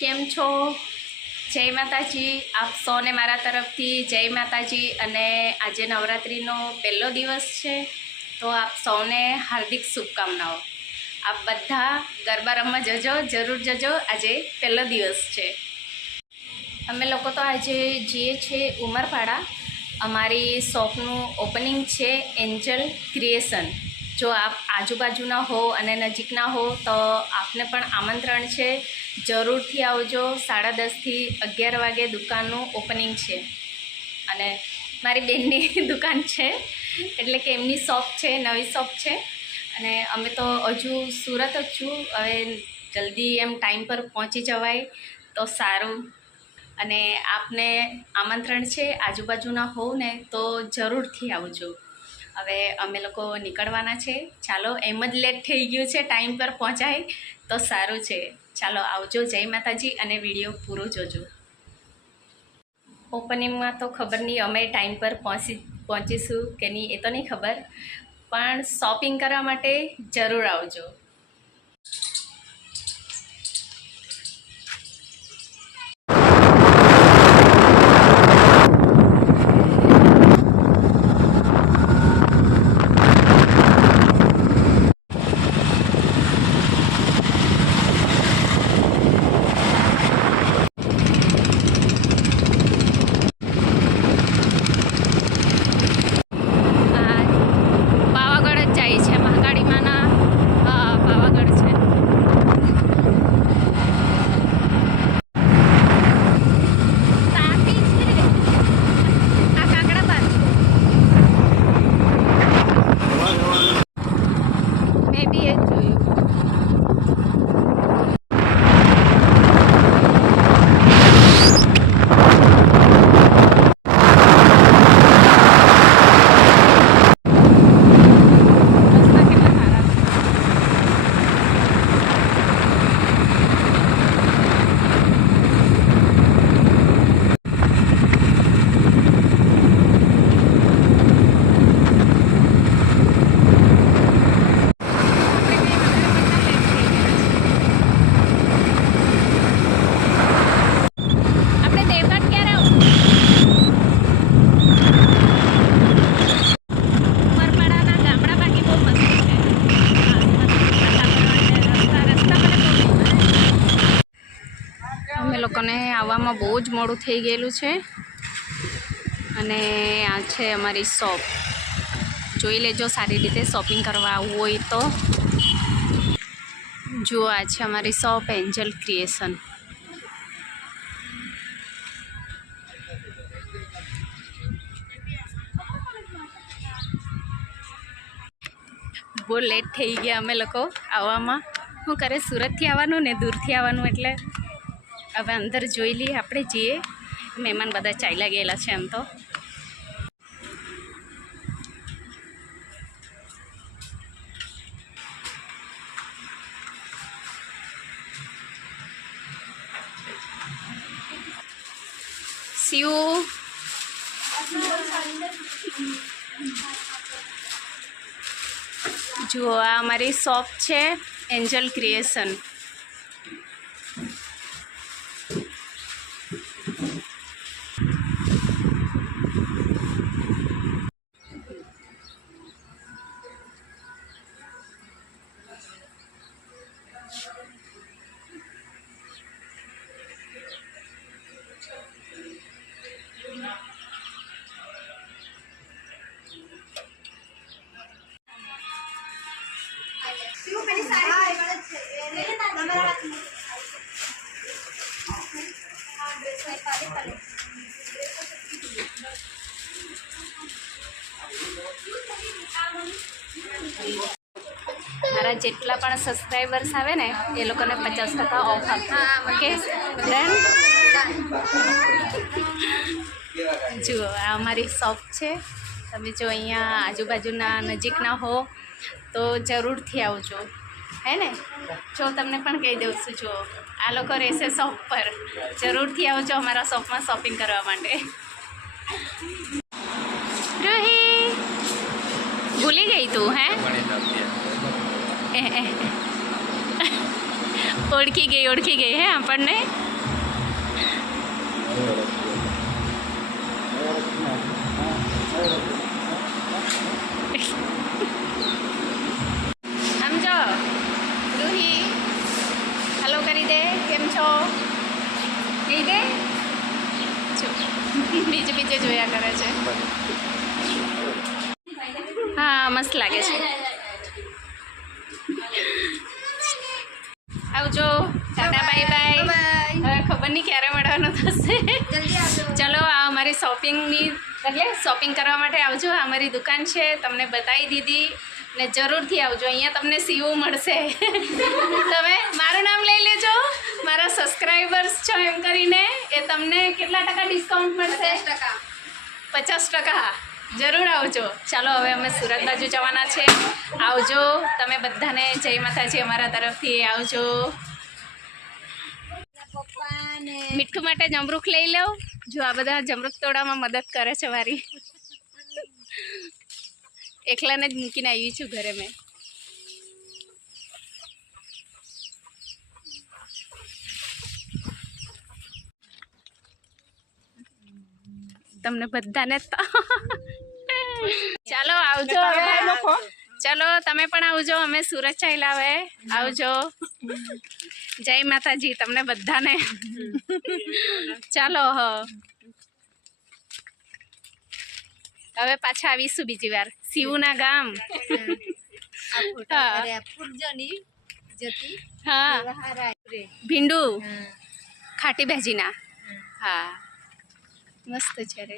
કેમ છો? જય માતાજી. આપ સૌને મારા તરફથી જય માતાજી. અને આજે નવરાત્રિનો પહેલો દિવસ છે, તો આપ સૌને હાર્દિક શુભકામનાઓ. આપ બધા ગરબા રમવા જજો, જરૂર જજો. આજે પહેલો દિવસ છે. અમે લોકો તો આજે જઈએ છીએ ઉમરપાડા. અમારી શોપનું ઓપનિંગ છે એન્જલ ક્રિએશન. જો આપ આજુબાજુના હો અને નજીકના હો તો આપને પણ આમંત્રણ છે, જરૂરથી આવજો. 10:30થી 11 વાગે દુકાનનું ઓપનિંગ છે. અને મારી બહેનની દુકાન છે, એટલે કે એમની શોપ છે, નવી શોપ છે. અને અમે તો હજુ સુરત જ છું. હવે જલ્દી એમ ટાઈમ પર પહોંચી જવાય તો સારું. અને આપને આમંત્રણ છે, આજુબાજુના હોવ ને તો જરૂરથી આવજો. હવે અમે લોકો નીકળવાના છે. ચાલો, એમ જ લેટ થઈ ગયું છે, ટાઈમ પર પહોંચાય તો સારું છે. ચાલો આવજો. જય માતાજી. અને વિડીયો પૂરો જોજો. ઓપનિંગમાં તો ખબર નહીં અમે ટાઈમ પર પહોંચીશું કે નહીં, એ તો નહીં ખબર, પણ શોપિંગ કરવા માટે જરૂર આવજો. લોકોને આવવામાં બહુ જ મોડું થઈ ગયેલું છે. અને આ છે અમારી શોપ. જોઈ લેજો સારી રીતે. શોપિંગ કરવા આવવું હોય તો જુઓ, આ છે અમારી શોપ એન્જલ ક્રિએશન. બહુ લેટ થઈ ગયા અમે લોકો આવવામાં. શું કરે, સુરતથી આવવાનું ને દૂરથી આવવાનું, એટલે હવે અંદર જોઈ લઈએ. આપણે જઈએ. મહેમાન બધા ચાલ્યા ગયેલા છે એમ તો. શિવ જુઓ, આ અમારી શોપ છે એન્જલ ક્રિએશન. મારા જેટલા પણ સબસ્ક્રાઈબર્સ આવે ને એ લોકોને 50% ઓફ આપશે. Okay done. જુઓ, આ અમારી શોપ છે. તમે જો અહીંયા આજુબાજુના નજીકના હો તો જરૂરથી આવજો, હે ને. જો તમને પણ કહી દઉં છું, જુઓ આ લોકો રહેશે શોપ પર. જરૂરથી આવજો અમારા શોપમાં શોપિંગ કરવા માટે. રોહી, ભૂલી ગઈ તું? હે ઓળખી ગઈ હે આપણને. આમ જો રૂહી હલો કરી દે. કેમ છો કહી દે. જો બીજે જોયા કરે છે. હા મસ્ત લાગે છે. આવજો. Tata bye bye. હવે ખબર નહીં ક્યારે મળવાનું થશે. ચલો આ અમારી શોપિંગની એટલે શોપિંગ કરવા માટે આવજો. આ અમારી દુકાન છે, તમને બતાવી દીધી ને જરૂરથી આવજો. અહીંયા તમને સીવું મળશે. તમે મારું નામ લઈ લેજો. મારા સબસ્ક્રાઈબર્સ છો એમ કરીને એ તમને કેટલા ટકા ડિસ્કાઉન્ટ મળશે? 50%. જરૂર આવજો. ચાલો હવે અમે સુરત બાજુ જવાના છે. આવજો તમે બધાને. જય માતાજી અમારા તરફથી. આવજો. મીઠું માટે જમરૂખ લઈ લો. જો આ બધા જમરૂખ તોડવામાં મદદ કરે છે મારી. એકલાને જ મૂકીને આવી છું ઘરે મેં. તમને બધાને ચાલો આવજો. ચાલો તમે પણ આવજો. અમે સુરત ચાલ્યા હવે. આવજો. જય માતાજી તમને બધાને. ચાલો હવે પાછા આવીશું બીજી વાર સીવુના ગામ. હા ભીંડુ ખાટી ભાજીના. હા મસ્ત છે રે.